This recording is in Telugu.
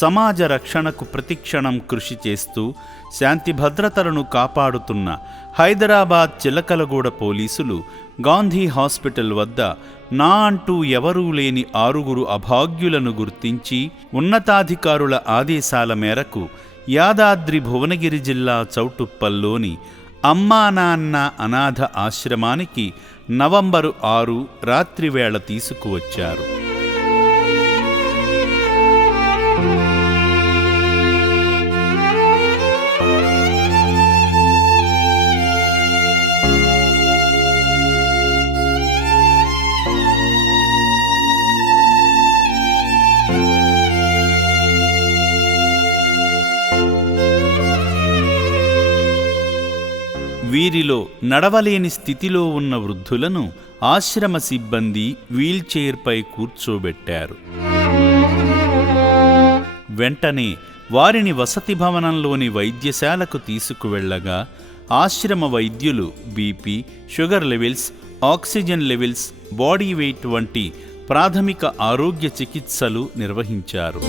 సమాజ రక్షణకు ప్రతిక్షణం కృషి చేస్తూ శాంతి భద్రతలను కాపాడుతున్న హైదరాబాద్ చిలకలగూడ పోలీసులు గాంధీ హాస్పిటల్ వద్ద నా అంటూ ఎవరూ లేని 6 అభాగ్యులను గుర్తించి ఉన్నతాధికారుల ఆదేశాల మేరకు యాదాద్రి భువనగిరి జిల్లా చౌటుప్పల్లోని అమ్మా నాన్న అనాథ ఆశ్రమానికి నవంబరు 6 రాత్రివేళ తీసుకువచ్చారు. వీరిలో నడవలేని స్థితిలో ఉన్న వృద్ధులను ఆశ్రమ సిబ్బంది వీల్చైర్పై కూర్చోబెట్టారు. వెంటనే వారిని వసతి భవనంలోని వైద్యశాలకు తీసుకువెళ్లగా ఆశ్రమ వైద్యులు BP, sugar levels, oxygen levels, body weight వంటి ప్రాథమిక ఆరోగ్య చికిత్సలు నిర్వహించారు.